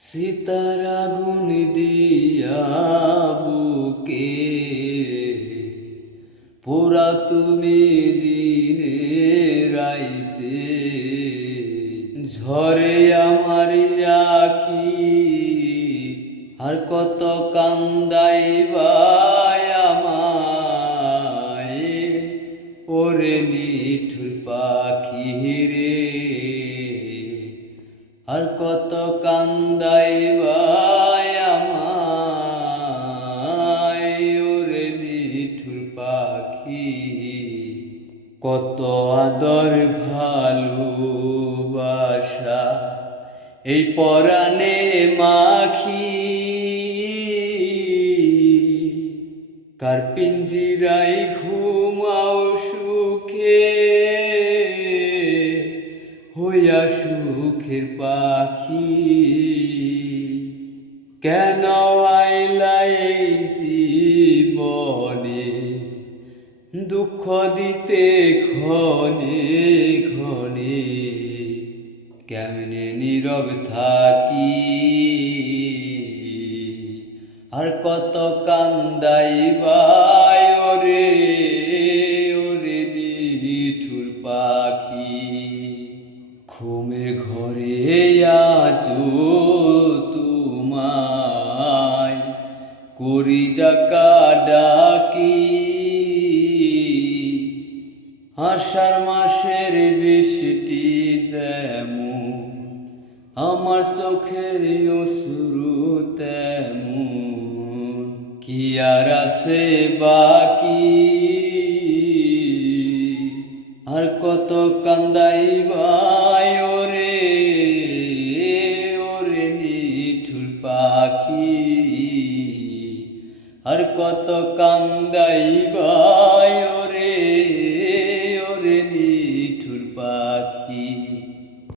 সীতার আগুন দিয়া বুকে পোড়া তুমি দিনে রাইতে, ঝরে আমার আখি, আর কত কান্দাইবাই আমায়, ওরে নিঠুর পাখি রে। আর কত কান্দাইবাই আমায় নিঠুর পাখি। কত আদর ভালোবাসা এই পরাণে মাখি। কার ঘুমাও সুখে হইয়া সুখের পাখি। কেন আইলাই জীবনে দুঃখ দিতে ক্ষণে ক্ষণে কেমনে নীরব থাকি? আর কত কান্দাইবাই ওরে? ঘুমের ঘরে আজো তোমায়। করি ডাকা ডাকি। আষাঢ় মাসের বৃষ্টি যেমন, আমার চোখের অসুরু তেমন। কি আর আছে বাকি? আর কত কান্দাইবাই পাখি আর কত কান্দাইবাই ওরে ওরে নিঠুর পাখি।